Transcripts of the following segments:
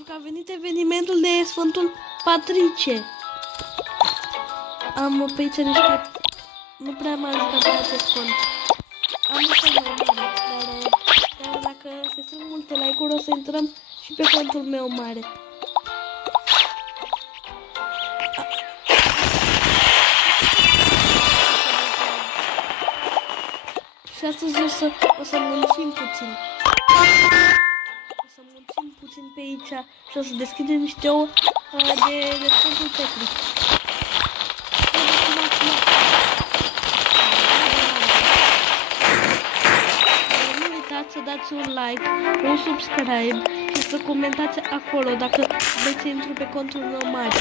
Pentru că a venit evenimentul de Sfântul Patrice. Am pe aici niște... Nu prea m-am jucat pe acest cont. Am niște mai mare, dar dacă se strâng multe like-uri, o să intrăm și pe contul meu mare. Și astăzi o să muncim puțin. O să muncim puțin pe aici și o să deschidem niște ouă de Sfântul Petru. Nu uitați să dați un like, un subscribe și să comentați acolo dacă vreți să intru pe contul meu mare.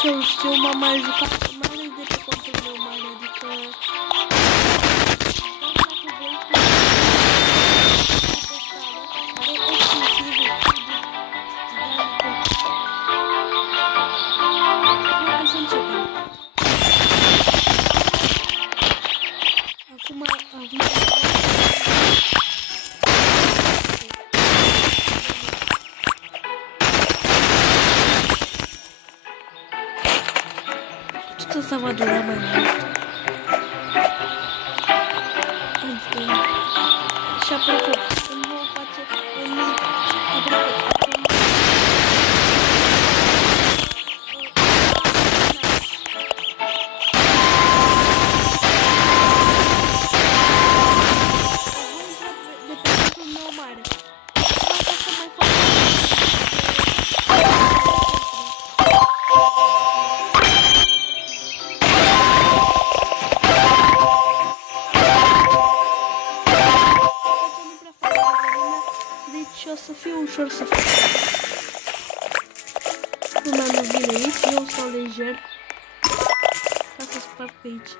Și eu știu, m-am mai jucat mai ales de pe contul meu mare, adică... Hai să începem. Acum... Asta va dura mai mult. Și apropo, îmi vom face un mic... Și o să fie ușor să fac. Lumea nu vine aici, eu stau lejer ca să sparg pe aici.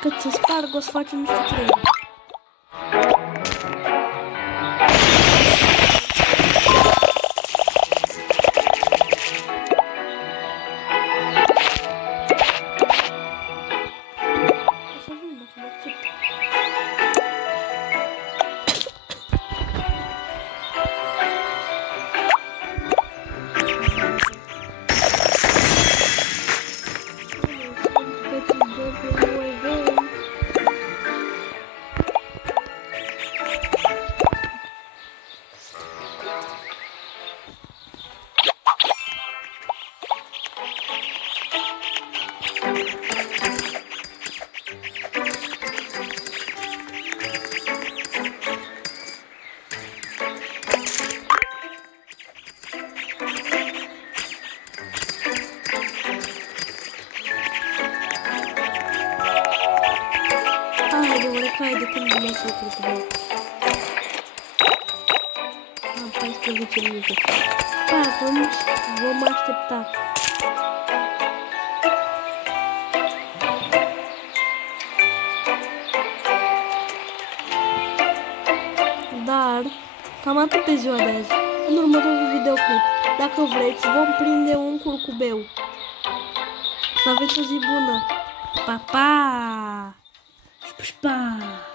Cât să sparg, o să facem niște trei. Haide, când vine să cred că am 14 minute. Atunci vom aștepta. Dar cam atât pe ziua de azi. În următorul videoclip, dacă vreți, vom prinde un curcubeu. Să aveți o zi bună. Pa, pa! Pa!